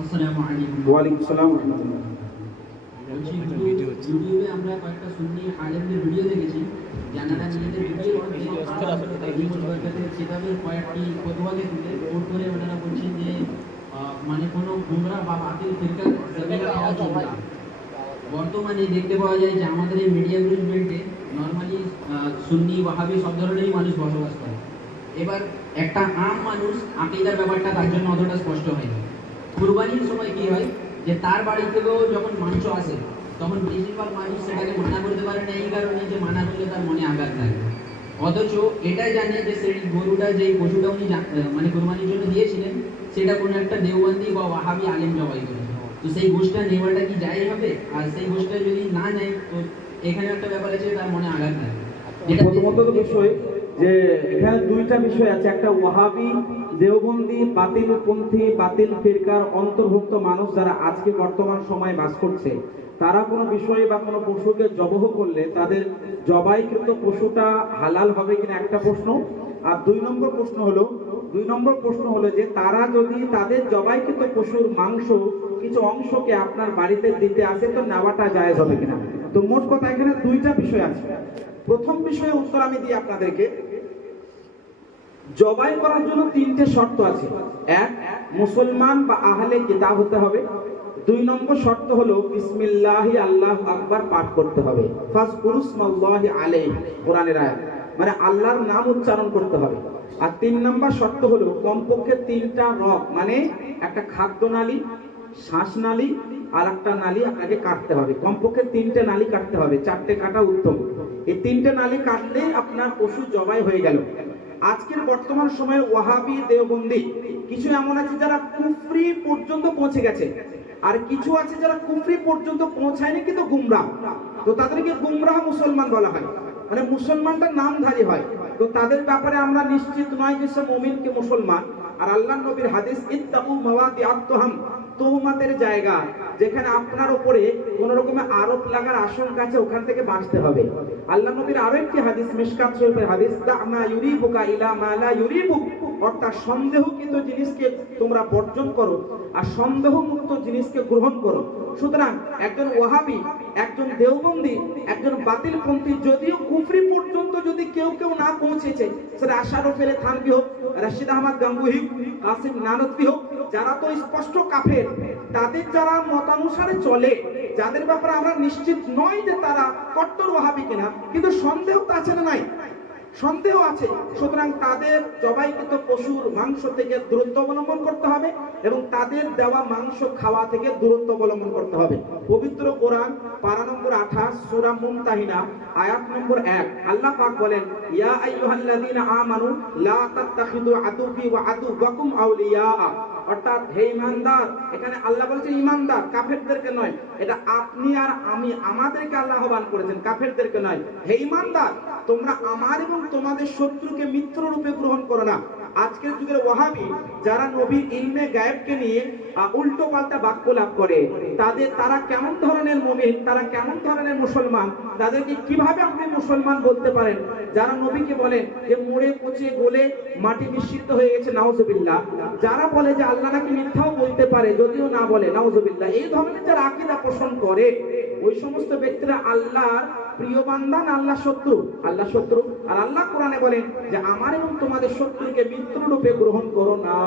আসসালামু আলাইকুম। ওয়ালাইকুম আসসালাম রহমতুল্লাহ। বলছি ইউটিউবে আমরা কয়েকটা সুন্নি আলেমদের ভিডিও দেখেছি। জানারা নিজেদের ভিডিও কিতাবের কয়েকটি ফতোয়াকে তুলে কোট করে ওনারা বলছেন যে আহ, মানে কোনো গুমরা বা বাতিল ফিরকার। বর্তমানে দেখতে পাওয়া যায় যে আমাদের এই মিডিয়া মুভমেন্টে নর্মালি সুন্নি ওয়াহাবি সব ধরনেরই মানুষ বসবাস করে। এবার একটা আম মানুষ আকিদার ব্যাপারটা তার জন্য অতটা স্পষ্ট হয় না কুরবানির সময় কি হয়? যে তার বাড়ি থেকেও যখন মাংস আসে, তখন বেশিরভাগ মানুষ সেটাকে মানা করতে পারে না, এই কারণে যে মানা করলে তার মনে আঘাত লাগে। অথচ এটা জানে যে সেই গরুটা যেই পশুটা উনি মানে কোরবানির জন্য দিয়েছিলেন, সেটা কোনো একটা দেওবন্দি বা ওয়াহাবি আলেম জবাই করেছে তো সেই গোষ্ঠটা নেওয়াটা কি যাই হবে? আর সেই গোষ্ঠটা যদি না নেয়, তো এখানে একটা ব্যাপার আছে, তার মনে আঘাত লাগে। প্রথমত বিষয় যে এখানে দুইটা বিষয় আছে, একটা ওয়াহাবি দেওবন্দি বাতিল পন্থী বাতিল ফিরকার অন্তর্ভুক্ত মানুষ যারা আজকে বর্তমান সময়ে বাস করছে, তারা কোনো বিষয়ে বা কোনো পশুকে জবহ করলে তাদের জবাইকৃত পশুটা হালাল হবে কিনা একটা প্রশ্ন। আর দুই নম্বর প্রশ্ন হলো, দুই নম্বর প্রশ্ন হলো যে তারা যদি তাদের জবাইকৃত পশুর মাংস কিছু অংশকে আপনার বাড়িতে দিতে আসে, তো নেওয়াটা জায়েজ হবে কিনা? তো মোট কথা এখানে দুইটা বিষয় আছে। প্রথম বিষয়ে উত্তর আমি দিই আপনাদেরকে। জবাই করার জন্য তিনটে শর্ত আছে। এক, মুসলমান বা আহলে কিতাব হতে হবে। দুই নম্বর শর্ত হলো বিসমিল্লাহি আল্লাহ আকবার পাঠ করতে হবে। ফার্স্ট কুরুসমাল্লাহি আলাইহি, কোরআনের আয়াত। মানে আল্লাহর নাম উচ্চারণ করতে হবে। আর তিন নম্বর শর্ত হলো কমপক্ষে তিনটা রক মানে একটা খাদ্য নালী শ্বাসনালী আর একটা নালী আপনাকে কাটতে হবে। কমপক্ষে তিনটে নালী কাটতে হবে, চারটে কাটা উত্তম। এই তিনটে নালী কাটলে আপনার পশু জবাই হয়ে গেল। আজকের বর্তমান সময়ে ওয়াহাবি, দেওবন্দি, কিছু এমন আছে যারা কুফরি পর্যন্ত পৌঁছে গেছে। আর কিছু আছে যারা কুফরি পর্যন্ত পৌঁছায়নি কিন্তু গুমরাহ। তো তাদেরকে গুমরাহ মুসলমান বলা হয়। মানে মুসলমানটা নামধারী হয়। তো তাদের ব্যাপারে আমরা নিশ্চিত নয় যে সে মুমিনকে মুসলমান। আর আল্লাহ নবীর হাদিস ইত্তাকু মাওয়াদি আত্মহাম তোহমাতের জায়গা, যেখানে আপনার উপরে কোন রকমের আরোপ লাগার আশঙ্কা আছে, ওখান থেকে বাঁচতে হবে। আল্লাহ নবীর আরও একটি হাদিস, মিশকাত শরীফের হাদিস দা মা ইউরিবুকা ইলা মা লা ইউরিবুক। অর্থাৎ সন্দেহকৃত জিনিসকে তোমরা বর্জন করো, আর সন্দেহমুক্ত জিনিসকে গ্রহণ করো। সুতরাং একজন ওয়াহাবি, একজন দেওবন্দি, একজন বাতিলপন্থী যদিও কুফরি পর্যন্ত যদি কেউ কেউ না পৌঁছেছে, সেটা আশারও ফেলে থানবি হোক, রাশিদ আহমদ গাঙ্গুহি কাসিম নানতবি হোক, যারা তো স্পষ্ট কাফের, তাদের যারা মতানুসারে চলে, যাদের ব্যাপারে আমরা নিশ্চিত নয় যে তারা কট্টর ওয়াহাবি কিনা, কিন্তু সন্দেহ তো আছে না নাই। সন্দেহ আছে। সুতরাং তাদের জবাইকৃত পশুর মাংস থেকে দূরত্ব অবলম্বন করতে হবে এবং তাদের দেওয়া মাংস খাওয়া থেকে দূরত্ব অবলম্বন করতে হবে। পবিত্র কোরআন পারা নম্বর আঠাশ, সুরা মুমতাহিনা, আয়াত নম্বর এক। আল্লাহ পাক বলেন, ইয়া আমানু লা তাত্তাখিদু আদুবি ওয়া আদুবাকুম আউলিয়া অর্থাৎ, হে ইমানদার এখানে আল্লাহ বলেছেন ইমানদার কাফেরদেরকে নয়। এটা আপনি আর আমি, আমাদেরকে আল্লাহ আহ্বান করেছেন, কাফেরদেরকে নয়। হে ইমানদার তোমরা আমার এবং তোমাদের শত্রুকে মিত্র রূপে গ্রহণ করো না। আজকের যুগের ওয়াহাবি, যারা নবীর ইলমে গায়েবকে নিয়ে উল্টো পাল্টা বাক্য লাভ করে, তাদের, তারা কেমন ধরনের মুমিন, তারা কেমন ধরনের মুসলমান? তাদেরকে কীভাবে আপনি মুসলমান বলতে পারেন? যারা নবীকে বলেন যে মরে পচে গলে মাটি নিশ্চিত হয়ে গেছে নাউজুবিল্লাহ যারা বলে যে আল্লাহ নাকি মিথ্যাও বলতে পারে, যদিও না বলে নাউজুবিল্লাহ এই ধরনের যারা আকীদা পোষণ করে, ওই সমস্ত ব্যক্তিরা আল্লাহর প্রিয় বান্দা না আল্লাহ শত্রু? আল্লাহ শত্রু। আর আল্লাহ কোরআনে বলেন যে, আমার এবং তোমাদের শত্রুকে মিত্র রূপে গ্রহণ করো না।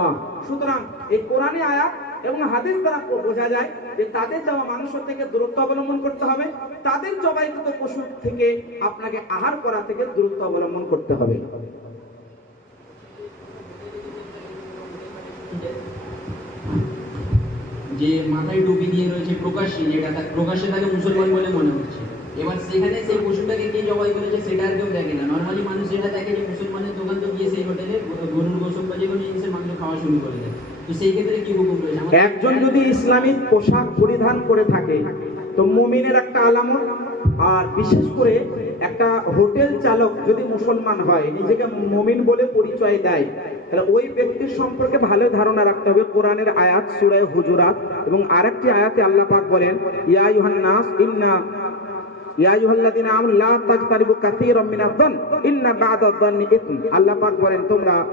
সুতরাং এই কোরআনে আয়াত এবং হাদিস দ্বারা বোঝা যায় যে তাদের দেওয়া মানুষের থেকে দূরত্ব অবলম্বন করতে হবে। তাদের জবাইকৃত পশু থেকে আপনাকে আহার করা থেকে দূরত্ব অবলম্বন করতে হবে। যে মাথায় টুপি দিয়ে রয়েছে প্রকাশ্যে যেটা প্রকাশ্যে তাকে মুসলমান বলে মনে হচ্ছে। এবার সেখানে সেই পশুটাকে কে জবাই করেছে সেটা আর কেউ দেখে না। নর্মালি মানুষ এটা দেখে যে মুসলমানের দোকান তো গিয়ে সেই হোটেলে গরুর গোসল বা মাংস খাওয়া শুরু করে দেয়। তো সেই ক্ষেত্রে কি হুকুম রয়েছে? একজন যদি ইসলামিক পোশাক পরিধান করে থাকে তো মুমিনের একটা আলামত আর বিশেষ করে একটা হোটেল চালক যদি মুসলমান হয়, নিজেকে মুমিন বলে পরিচয় দেয়, তাহলে ওই ব্যক্তির সম্পর্কে ভালো ধারণা রাখতে হবে। কোরআনের আয়াত, সুরায় হুজুরাত এবং আরেকটি আয়াতে আল্লাহ পাক বলেন, ইয়া আইয়ুহান নাস ইন্না, ইয়া আইয়ুহাল্লাযীনা আমানু লা তাজতারিবু কাসীরাম মিনাজ-যান ইন্না বা'দাদ-যান্নি আল্লাহ পাক বলেন, তোমরা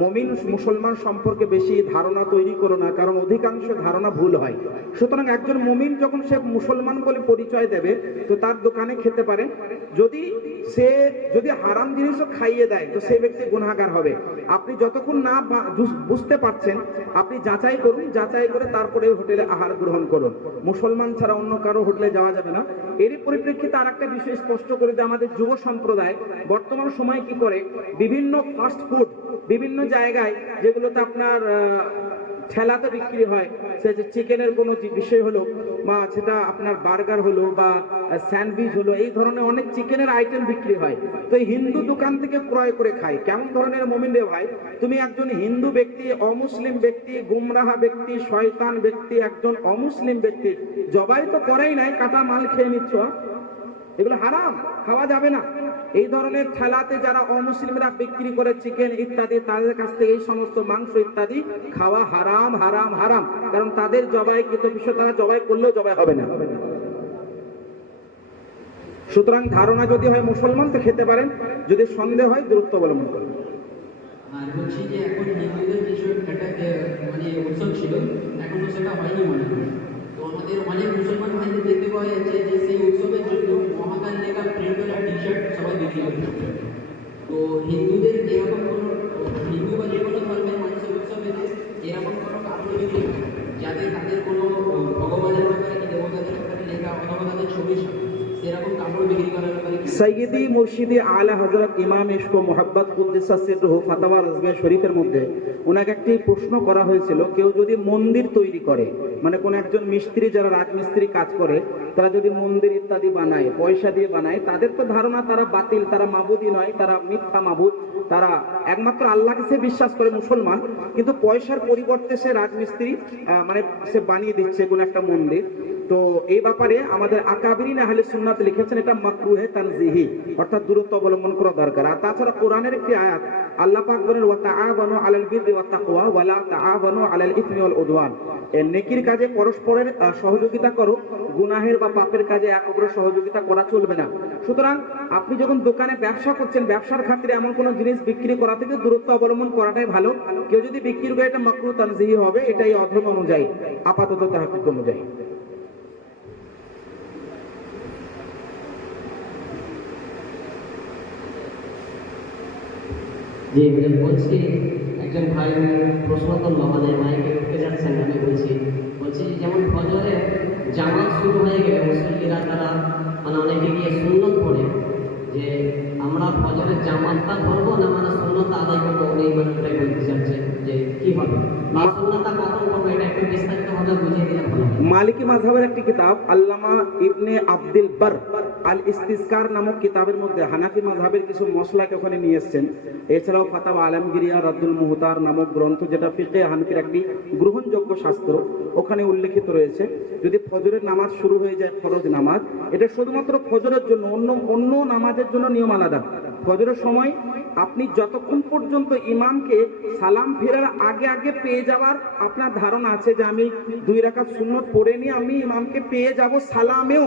মমিন মুসলমান সম্পর্কে বেশি ধারণা তৈরি করো না, কারণ অধিকাংশ ধারণা ভুল হয়। সুতরাং একজন মমিন যখন সে মুসলমান বলে পরিচয় দেবে, তো তার দোকানে খেতে পারে। যদি সে, যদি হারাম জিনিসও খাইয়ে দেয়, তো সে ব্যক্তি গুণাগার হবে। আপনি যতক্ষণ না বুঝতে পারছেন, আপনি যাচাই করুন, যাচাই করে তারপরে হোটেলে আহার গ্রহণ করুন। মুসলমান ছাড়া অন্য কারও হোটেলে যাওয়া যাবে না। এরই পরিপ্রেক্ষিতে আর একটা বিষয় স্পষ্ট করে দেয় আমাদের যুব সম্প্রদায়। বর্তমান সময়ে কি করে? বিভিন্ন ফাস্ট ফুড বিভিন্ন জায়গায় যেগুলোতে আপনার ঠেলাতে বিক্রি হয়, সে যে চিকেনের কোনো বিষয় হলো বা সেটা আপনার বার্গার হলো বা স্যান্ডউইচ হলো, এই ধরনের অনেক চিকেনের আইটেম বিক্রি হয়। তো হিন্দু দোকান থেকে ক্রয় করে খায়। কেমন ধরনের মমিন রে ভাই? তুমি একজন হিন্দু ব্যক্তি, অমুসলিম ব্যক্তি, গুমরাহা ব্যক্তি, শয়তান ব্যক্তি, একজন অমুসলিম ব্যক্তি, জবাই তো করেই নাই, কাটা মাল খেয়ে নিচ্ছ। এগুলো হারাম, খাওয়া যাবে না। এই ধরনের ঠেলাতে যারা অমুসলিমরা বিক্রি করে চিকেন ইত্যাদি, তাদের কাছ থেকে এই সমস্ত মাংস ইত্যাদি খাওয়া হারাম হারাম হারাম। কারণ তাদের জবাই, কিন্তু বিষয় তারা জবাই করলেও জবাই হবে না। সুতরাং ধারণা যদি হয় মুসলমান, তো খেতে পারেন। যদি সন্দেহ হয়, দূরত্ব অবলম্বন করবেন আর বলছি যে, এখন হিন্দুদের কিছু একটা মানে উৎসব ছিল, এখনও সেটা হয়নি মনে হয়। তো আমাদের অনেক মুসলমান ভাইদের দেখতে পাওয়া যাচ্ছে যে, সেই উৎসবের জন্য মহাকাল লেখা প্রিন্টার টি শার্ট সবাই বিক্রি করতে তো হিন্দুদের এরকম কোনো, হিন্দু বা যে কোনো ধর্মের মানুষের উৎসবে এরকম কোনো কাপড় বিক্রি যাদের তাদের কোনো ভগবানের ব্যাপারে কি দেবতাদের ব্যাপারে লেখা, অথবা তাদের ছবি সৈয়দি মুর্শিদি আলা হজরত ইমাম ইশক মোহাব্বত কুদ্দিসা সিরহু ফাতাওয়া রাজমিয়া শরীফের মধ্যে ওনাকে একটি প্রশ্ন করা হয়েছিল, কেউ যদি মন্দির তৈরি করে মানে কোন একজন মিস্ত্রি যারা রাজমিস্ত্রি কাজ করে, তারা যদি মন্দির ইত্যাদি বানায়, পয়সা দিয়ে বানায়, তাদের তো ধারণা তারা বাতিল, তারা মাবুদি নয়, তারা মিথ্যা মাবুদ, তারা একমাত্র আল্লাহকে সে বিশ্বাস করে মুসলমান, কিন্তু পয়সার পরিবর্তে সে রাজমিস্ত্রি মানে সে বানিয়ে দিচ্ছে কোন একটা মন্দির। তো এই ব্যাপারে আমাদের আকাবিরিন আহলে সুন্নাত লিখেছেন, এটা মাকরুহে তানজিহি, অর্থাৎ দূরত্ব অবলম্বন করা দরকার। আর তাছাড়া কোরআনের একটি আয়াত, আল্লাহ পাক বলেন, ওয়া তাআবানু আলাল বিররি ওয়াত তাকওয়া, ওয়া লা তাআবানু আলাল ইসমি ওয়াল উদওয়ান। এই নেকির কাজে পরস্পরের সহযোগিতা করো গুনাহের বা পাপের কাজে এক অপরের সহযোগিতা করা চলবে না। সুতরাং আপনি যখন দোকানে ব্যবসা করছেন, ব্যবসার খাতিরে এমন কোনো জিনিস বিক্রি করা থেকে দূরত্ব অবলম্বন করাটাই ভালো। কেউ যদি বিক্রি করে এটা মাকরু তানজিহি হবে, এটাই অধর্ম অনুযায়ী, আপাতত তাহাকিক অনুযায়ী। আমি বলছি, একজন ভাই প্রশ্ন করল, আমাদের মাইকে ঢুকে যাচ্ছেন আমি বলছি বলছি যেমন ফজরে জামাত শুরু হয়ে গেলে মুসল্লিরা তারা মানে অনেকে গিয়ে সুন্নত পড়ে, যে আমরা ফজরের জামাতটা ধরবো না মানে শূন্যতা আদায় করব? উনি মানে বলতে চাচ্ছেন যে, কি হবে? বা সুন্নতটা কখন করব, এটা মালিকি মাযহাবের একটি কিতাব, আল্লামা ইবনে আব্দুল বার আল ইস্তিসকার নামক কিতাবের মধ্যে হানাফি মাযহাবের কিছু মশলাকে ওখানে নিয়ে এসেছেন। এছাড়াও ফাতাওয়া আলমগিরিয়া রাদ্দুল মুহতার নামক গ্রন্থ যেটা ফিকে হানফির একটি গ্রহণযোগ্য শাস্ত্র, ওখানে উল্লেখিত রয়েছে। যদি ফজরের নামাজ শুরু হয়ে যায়, ফরজ নামাজ, এটা শুধুমাত্র ফজরের জন্য, অন্য অন্য নামাজের জন্য নিয়ম আলাদা। ফজরের সময় আপনি যতক্ষণ পর্যন্ত ইমামকে সালাম ফেরার আগে আগে পেয়ে যাওয়ার আপনার ধারণা আছে যে আমি দুই রাকাত সুন্নত পড়ে নিয়ে আমি ইমামকে পেয়ে যাব সালামেও,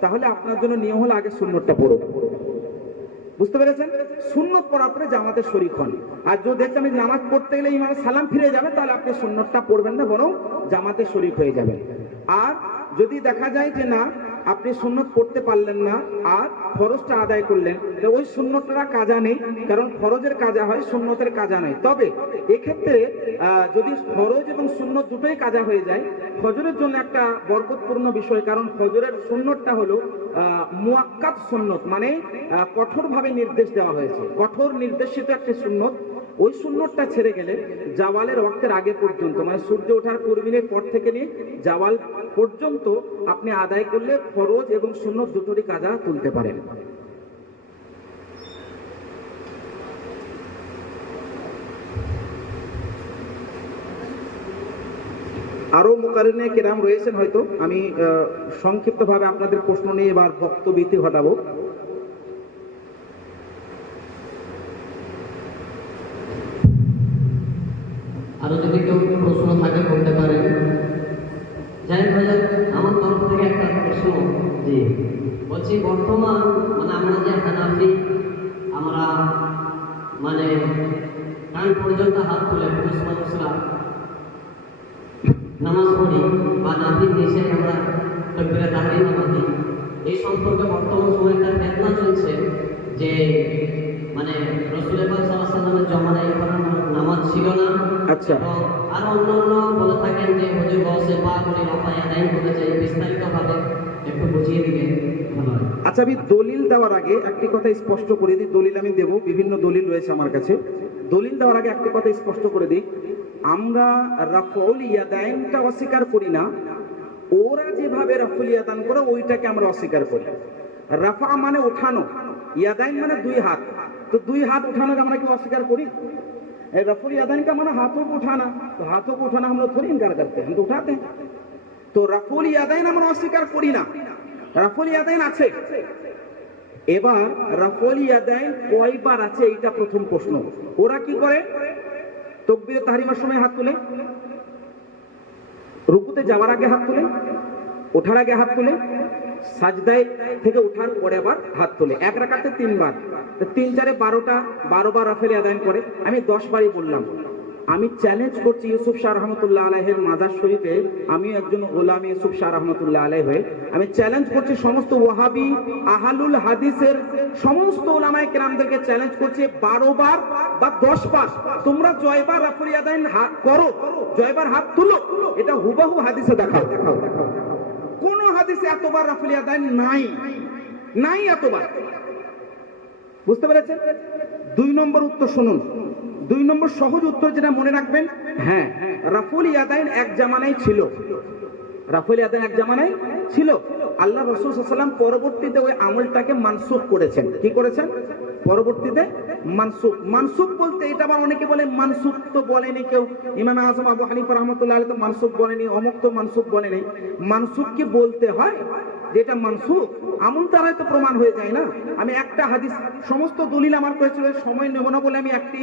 তাহলে আপনার জন্য নিয়ম হলো আগে সুন্নতটা পড়ো। বুঝতে পেরেছেন? সুন্নত পড়ার পরে জামাতে শরিক হন। আর যদি দেখছেন আমি নামাজ পড়তে গেলে ইমাম সালাম ফিরে যাবে, তাহলে আপনি সুন্নতটা পড়বেন না, বরং জামাতে শরিক হয়ে যাবেন। আর যদি দেখা যায় যে না আপনি সুন্নত পড়তে পারলেন না, আর ফরজটা আদায় করলেন। ওই সুন্নতটা কাজা নেই, কারণ ফরজের কাজা হয়, সুন্নতের কাজা নেই তবে এক্ষেত্রে যদি ফরজ এবং সুন্নত দুটোই কাজা হয়ে যায়, ফজরের জন্য একটা বরকতপূর্ণ বিষয়, কারণ ফজরের সুন্নতটা হলো মুয়াক্কাত সুন্নত মানে কঠোরভাবে নির্দেশ দেওয়া হয়েছে। কঠোর নির্দেশিত একটি সুন্নত ওই সুন্নতটা ছেড়ে গেলে জাওয়ালের ওয়াক্তের আগে পর্যন্ত মানে সূর্য ওঠার পূর্বিনের পর থেকে নিয়ে জাওয়াল পর্যন্ত আপনি আদায় করলে ফরজ এবং সুন্নত দুটোরই কাজা তুলতে পারেন। আরও মুকারিনে কেরাম রয়েছেন হয়তো, আমি সংক্ষিপ্তভাবে আপনাদের প্রশ্ন নিয়ে এবার বক্তব্যটি ঘটাবো আরও যদি কেউ প্রশ্ন থাকে করতে পারেন যাই হোক ভাইজান, আমার তরফ থেকে একটা প্রশ্ন জি বলছি বর্তমান মানে আমরা যে হানাফি আমরা মানে কান পর্যন্ত হাত তুলে পুরুষ মানুষরা নামাজ পড়ি বা নাফিল দেশে আমরা তকবিরে তাহরিমা বাঁধি এই সম্পর্কে বর্তমান সময়কার ফেতনা চলছে যে মানে রসুলের ওয়াসাল্লামের জমানায় এই নামাজ ছিল না। আচ্ছা। আরও অন্য অন্য বলে থাকেন যে হুজুর গসে পা বলে রফায় আদায় করেছে বিস্তারিতভাবে। একটু বুঝিয়ে দিলে ভালো হয় আচ্ছা আমি দলিল দেওয়ার আগে একটি কথা স্পষ্ট করে দিই দলিল আমি দেব বিভিন্ন দলিল রয়েছে আমার কাছে দলিল দেওয়ার আগে একটি কথা স্পষ্ট করে দিই আমরা রাফল ইয়াদাইনটা অস্বীকার করি না ওরা যেভাবে রাফুল ইয়াদান করে ওইটাকে আমরা অস্বীকার করি রাফা মানে ওঠানো ইয়াদাইন মানে দুই হাত তো দুই হাত উঠানোকে আমরা কি অস্বীকার করি ए, रफुल यादान का माना हाथों को उठाना तो हाथों को उठाना हम लोग थोड़ी इनकार करते हैं हम तो उठाते हैं তো রাফুল ইয়াদাইন আমরা অস্বীকার করি না। রাফুল ইয়াদাইন আছে। এবার রাফুল ইয়াদাইন কয়বার আছে এইটা প্রথম প্রশ্ন। ওরা কি করে? তকবিরে তাহরিমার সময় হাত তুলে। রুকুতে যাওয়ার আগে হাত তুলে। ওঠার আগে হাত তুলে। সাজদায় থেকে ওঠার পরে আবার হাত তোলে। এক রাখাতে তিনবার। তিন চারে বারোটা বারো বার রাফেল আদায় করে। আমি দশ বারই বললাম। আমি চ্যালেঞ্জ করছি ইউসুফ শাহ রহমতুল্লাহ আলাহের মাজার শরীফে আমি একজন গোলাম ইউসুফ শাহ রহমতুল্লাহ আলাই হয়ে, আমি চ্যালেঞ্জ করছি সমস্ত ওয়াহাবি আহালুল হাদিসের সমস্ত ওলামায় কেরামদেরকে চ্যালেঞ্জ করছি বারো বার বা দশ বার। তোমরা জয়বার রাফুল আদায় করো, জয়বার হাত তুলো, এটা হুবাহু হাদিসে দেখাও। কোন হাদিসে এতবার রাফুল আদায় নাই নাই এতবার। বুঝতে পেরেছেন? দুই নম্বর উত্তর শুনুন। দুই নম্বর সহজ উত্তর যেটা মনে রাখবেন হ্যাঁ রাফুল ইয়াদাইন এক জামানায় ছিল। রাফুল ইয়াদাইন এক জামানায় ছিল। আল্লাহ রসুল পরবর্তীতে ওই আমলটাকে মানসুখ করেছেন। কি করেছেন? পরবর্তীতে মানসুখ। মানসুখ বলতে এটা আবার অনেকে বলে মানসুখ তো বলেনি কেউ। ইমাম আজম, আবু হানিফা রহমতুল্লাহ তো মানসুখ বলেনি, অমুক তো মানসুখ বলেনি। মানসুখ কি বলতে হয় যেটা মানসুখ, আমল দ্বারাই তো প্রমাণ হয়ে যায় না। আমি একটা হাদিস, সমস্ত দলিল আমার করেছিল সময় নেব না বলে আমি একটি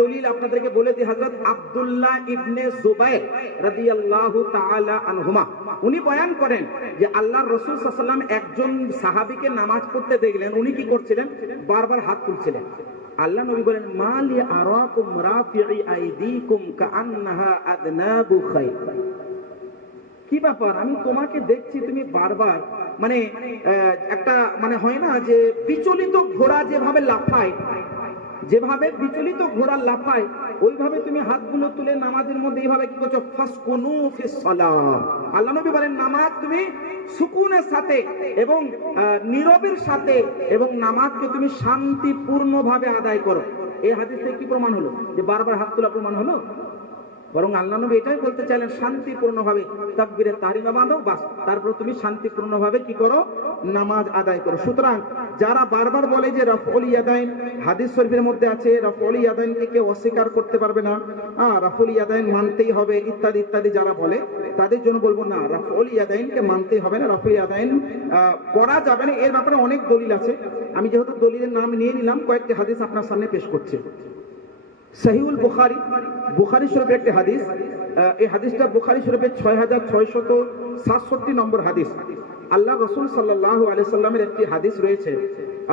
দলিল আপনাদেরকে বলে দিই। হযরত আবদুল্লাহ ইবনে জুবাইর রাদিয়াল্লাহু তাআলা আনহুমা, উনি বয়ান করেন যে আল্লাহর রাসূল সাল্লাম একজন সাহাবীকে নামাজ পড়তে দেখলেন, উনি কি করছিলেন? বারবার হাত তুলছিলেন। আল্লাহ নবী বলেন, মালি আরাকুম রাফি'i আইদিকুম কাআন্নাহা আদনাবু খাইর। কি ব্যাপার? আমি তোমাকে দেখছি, তুমি বারবার মানে একটা মানে হয় না যে বিচলিত ঘোড়া যেভাবে লাফায়, যেভাবে বিচলিত ঘোড়া লাফায়, ওইভাবে তুমি হাতগুলো তুলে নামাজের মধ্যে এইভাবে কি করছ? ফাসকুনু ফিস আল্লাহ নবী বলেন, নামাজ তুমি সুকুনের সাথে এবং নীরবের সাথে এবং নামাজকে তুমি শান্তিপূর্ণভাবে আদায় করো। এই হাদিস থেকে কি প্রমাণ হলো? যে বারবার হাত তোলা প্রমাণ হলো? বরং আল্লাহ নবী এটাই বলতে চাইলেন, শান্তিপূর্ণভাবে তাকবীরে তাহরিমা বাঁধো, বাস। তারপর তুমি শান্তিপূর্ণভাবে কি করো? নামাজ আদায় করো। সুতরাং যারা বারবার বলে যে রফল ইয়াদাইন, হাদিস শরীফের মধ্যে আছে রফল ইয়াদাইনকে কেউ অস্বীকার করতে পারবে না। হ্যাঁ রফল ইয়াদাইন মানতেই হবে, ইত্যাদি ইত্যাদি যারা বলে, তাদের জন্য বলব না রফল ইয়াদাইনকে মানতেই হবে না। রফল ইয়াদাইন করা যাবে না। এর ব্যাপারে অনেক দলিল আছে। আমি যেহেতু দলিলের নাম নিয়ে নিলাম, কয়েকটি হাদিস আপনার সামনে পেশ করছি। সহিউল বুখারি বুখারি শরীফের একটি হাদিস এই হাদিসটা বুখারি শরীফের ছয় হাজার ছয়শত সাতষট্টি নম্বর হাদিস। আল্লাহ রসুল সাল্লাহ আলি সাল্লামের একটি হাদিস রয়েছে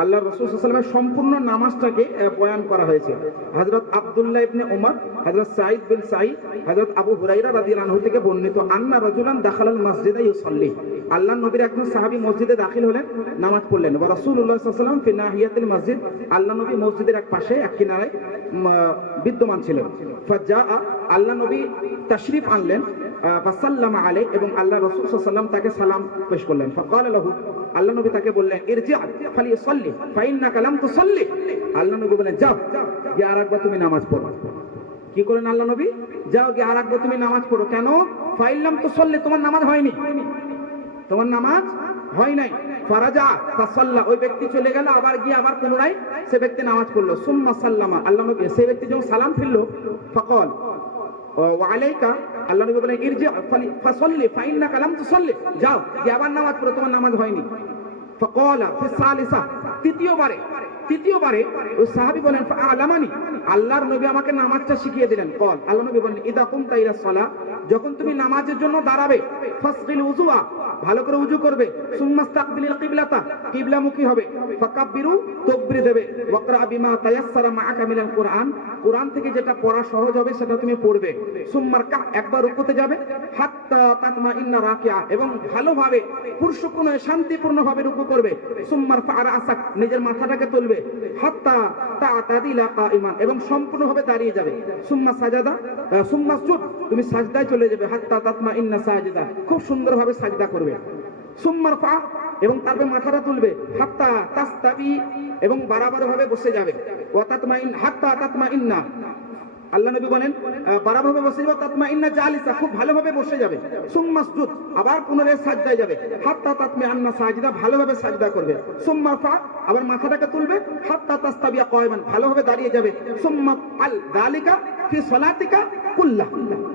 আল্লাহ রসুল সম্পূর্ণ নামাজটাকে বয়ান করা হয়েছে। হজরত আবদুল্লাহ ইবনে উমর হজরত সাইদ বিন সাইদ হজরত আবু হুরাইরা রাদিয়াল্লাহু আনহু থেকে বর্ণিত, আন্না রাজুলান দাখালাল মসজিদে ইউসাল্লি। আল্লাহ নবীর একজন সাহাবী মসজিদে দাখিল হলেন, নামাজ পড়লেন। ওয়া রাসূলুল্লাহ সাল্লাল্লাহু আলাইহি ওয়াসাল্লাম ফি নাহিয়াতিল মসজিদ আল্লাহ নবী মসজিদের এক পাশে, এক কিনারায় বিদ্যমান ছিলেন। ফাজা আল্লাহ নবী তাশরিফ আনলেন ফাসাল্লাম আলাই এবং আল্লাহ রসুল সাল্লাম তাকে সালাম পেশ করলেন। ফাকাল লাহু আল্লাহ নবী তাকে বললেন, ইরজি ফালি সাল্লি ফাইন্নাকা লাম তুসাল্লি। আল্লাহ নবী বললেন, যাও, গিয়ে আরেকবার তুমি নামাজ পড়ো। কি করেন আল্লাহ নবী? যাও, গিয়ে আর একবার তুমি নামাজ পড়ো। কেন? ফাইল্লাম তো সল্লে তোমার নামাজ হয়নি। তোমার নামাজ হয় নাই। ফারাজা ফাসাল্লা ওই ব্যক্তি চলে গেল, আবার গিয়ে আবার পুনরায় সে ব্যক্তি নামাজ পড়ল। সুম্মা সাল্লামা, আল্লাহ নবী, সে ব্যক্তি যখন সালাম ফিরলো, ফকল ওয়ালাইকা আল্লাহ নবী বলেন, ইরজি ফাইন না কালাম তো যাও যে আবার নামাজ পড়ো, তোমার নামাজ হয়নি। ফিসালিসা তৃতীয়বারে তৃতীয়বারে ওই সাহাবী বলেন আলামানি আল্লাহর নবী আমাকে নামাজটা শিখিয়ে দিলেন। কল, আল্লাহ নবী বলেন সালা। যখন তুমি নামাজের জন্য দাঁড়াবে, ফাসগিল উজুয়া। ভালো করে উজু করবে। কিবলামুখী হবে। ফাকাব্বিরু দেবে। ওয়াকরা বিমা তায়াসসারা কোরআন। কোরআন থেকে যেটা পড়া সহজ হবে, সেটা তুমি পড়বে। সুম্মার কা একবার রুকুতে যাবে। হাত্তা তাতমা ইন্না রাকিয়া এবং ভালোভাবে রুকু করবে। সুম্মার নিজের মাথাটাকে তুলবে। হাত্তা তাতাদিলা কাইমান এবং সম্পূর্ণভাবে দাঁড়িয়ে যাবে। সুম্মা সাজাদা সুম্মা সুদ, তুমি সাজদায় চলে যাবে। হাত্তা তাতমা ইন্না সাজদা। খুব সুন্দরভাবে সাজদা করবে। সুম্মার ফা, এবং তারপরে মাথাটা তুলবে। হাত্তা তাস্তাবি, এবং বারাবার ভাবে বসে যাবে। ওয়া তাতমা ইন হাত্তা তাতমা ইন্না আল্লাহ নবী বলেন বারাভাবে বসে যাবে তাতমা ইন্না জালিসা, খুব ভালোভাবে বসে যাবে। সুম্মা সুদ আবার পুনরায় সাজদায় যাবে। হাত্তা তাতমা আন্না সাজদা, ভালোভাবে সাজদা করবে। সুম্মা ফা, আবার মাথাটাকে তুলবে। হাত্তা তাস্তাবিয়া কয়মান, ভালোভাবে দাঁড়িয়ে যাবে। সুম্মা আল দালিকা ফি সলাতিকা কুল্লাহ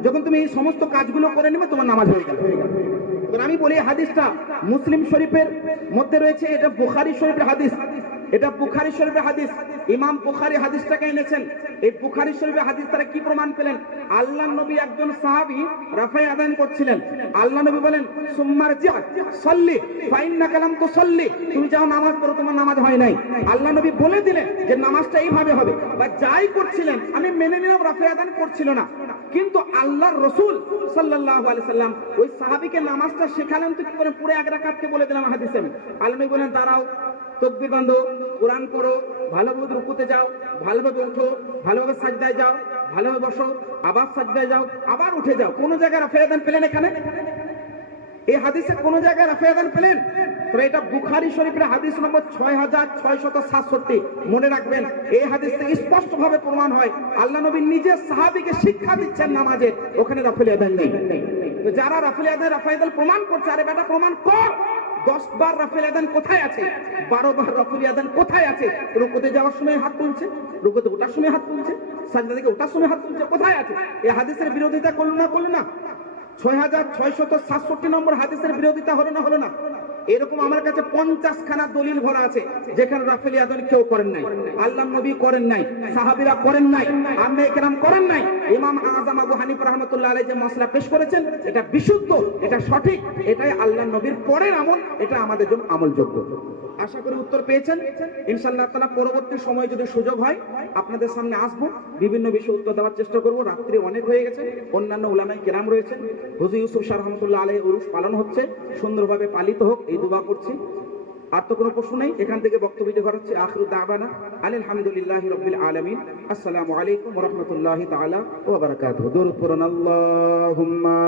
যখন তুমি এই সমস্ত কাজগুলো করে নেবে, তোমার নামাজ হয়ে গেল। এবার আমি বলি হাদিসটা মুসলিম শরীফের মধ্যে রয়েছে, এটা বুখারি শরীফের হাদিস। এটা বুখারি শরীফের হাদিস। ইমাম বুখারি হাদিসটাকে এনেছেন। এই বুখারি শরীফের হাদিস তারা কি প্রমাণ পেলেন? আল্লাহ নবী একজন সাহাবী রাফাই আদান করছিলেন। আল্লাহ নবী বলেন, সুম্মার যা সল্লি, ফাইন্না কালাম তো সল্লি, তুমি যাও নামাজ পড়ো, তোমার নামাজ হয় নাই। আল্লাহ নবী বলে দিলেন যে, নামাজটা এইভাবে হবে। বা যাই করছিলেন, আমি মেনে নিলাম রাফাই আদান করছিল না। কিন্তু আল্লাহর রসুল সাল্লাল্লাহু আলাইহি সাল্লাম ওই সাহাবীকে নামাজটা শেখালেন তো কি করে? পুরো এক রাকাতকে বলে দিলাম হাদিসে। নবী বলেন, দাঁড়াও, তকবির বান্ধো কোরআন পড়ো, ভালোভাবে রুকুতে যাও, ভালোভাবে উঠো, ভালোভাবে সাজদায় যাও, ভালোভাবে বসো, আবার সাজদায় যাও, আবার উঠে যাও। কোন জায়গায় রাফেয়াদান পেলেন এখানে? এই হাদিসে কোন জায়গায় রাফেয়াদান পেলেন? তো এটা বুখারী শরীফের হাদিস নম্বর ছয় হাজার ছয়শত সাতষট্টি। মনে রাখবেন, এই হাদিস থেকে স্পষ্ট ভাবে প্রমাণ হয়, আল্লাহ নবী নিজে সাহাবিকে শিক্ষা দিচ্ছেন নামাজে, ওখানে রাফেল আদান নেই। তো যারা রাফেল আদান রাফাইদাল প্রমাণ করছে, আরে বেটা প্রমাণ কর দশ বার রাফেল আদান কোথায় আছে? বারো বার রাফেল আদান কোথায় আছে? রুকুতে যাওয়ার সময় হাত তুলছে, রুকুতে ওঠার সময় হাত তুলছে, সাজদা থেকে ওঠার সময় হাত তুলছে, কোথায় আছে? এই হাদিসের বিরোধিতা করল না করল না। ছয় হাজার ছয়শত সাতষট্টি নম্বর হাদিসের বিরোধিতা হলো না হলো না। এরকম আমার কাছে পঞ্চাশ খানা দলিল ভরা আছে, যেখানে রাফেল আদন কেউ করেন নাই আল্লাহ নবী করেন নাই, সাহাবিরা করেন নাই আম্মে কেরাম করেন নাই, ইমাম আজম আবু হানিফ রহমতুল্লাহ আলাই যে মশলা পেশ করেছেন, এটা বিশুদ্ধ, এটা সঠিক, এটাই আল্লাহ নবীর পরের আমল, এটা আমাদের জন্য আমলযোগ্য। আশা করি উত্তর পেয়েছেন। ইনশাল্লাহ তালা পরবর্তী সময় যদি সুযোগ হয়, আপনাদের সামনে আসব। বিভিন্ন বিষয়ে উত্তর দেওয়ার চেষ্টা করব। রাত্রি অনেক হয়ে গেছে, অন্যান্য উলামাই কেরাম রয়েছেন। হুজুর ইউসুফ শাহ রহমতুল্লাহ আলহ উরুস পালন হচ্ছে, সুন্দরভাবে পালিত হোক এই দোয়া করছি। আর তো কোনো প্রশ্ন নেই, এখান থেকে বক্তব্য হচ্ছে আখরু দাবানা আলহামদুলিল্লাহ রবিল আলমিন। আসসালামু আলাইকুম রহমতুল্লাহ আল্লাহুম্মা